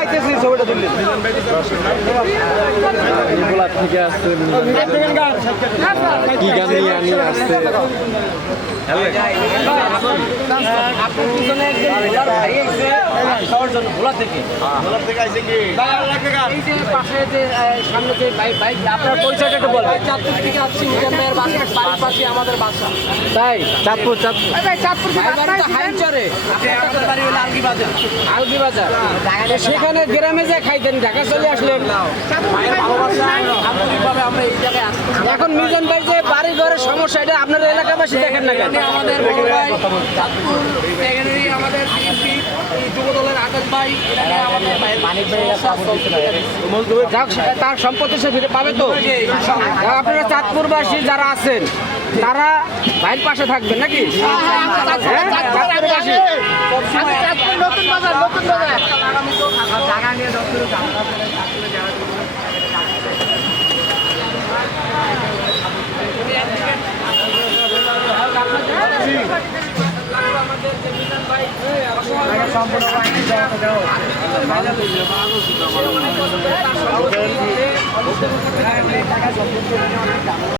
আইতেছি ছবিটা তুললি গোলাপ থেকে আসছে কি গান নিয়ে আনি আসছে আপনার পিছনে একজন ভোলার ভাই এসে খাওয়ার জন্য ভোলা থেকে এই যে পাশে যে সামনে যে বাইক আপনার পরিচয়টা একটু বলবেন। চাঁদপুর থেকে আসছি মিজান ভাইয়ের বাড়ির পাশে আমাদের বাসা। তাই চাঁদপুর ভাই বাড়ি তো হাইচরে, আপনার বাড়ি হলো আলগি বাজার। তো সেখানে গ্রামে যে খাইতেন, ঢাকা চলে আসলেন। আন্তরিকভাবে আমরা এই জায়গায় আসছি। এখন মিজান ভাই যে বাড়ি ঘরের সমস্যা, এটা আপনার এলাকাবাসী দেখেন না কেন? আমাদের বড় ভাই চাঁদপুর সেক্রেটারি, আমাদের বিএনপি যুবদলের আকাশ ভাই, এখানে আমাদের মানিক ভাই যাক, তার সম্পত্তি সে ফিরে পাবে তো। আপনারা চাঁদপুরবাসী যারা আছেন তারা ভাইয়ের পাশে থাকবেন নাকি? চাঁদপুরবাসী নতুন বাজার জায়গা নিয়ে সম্পূর্ণ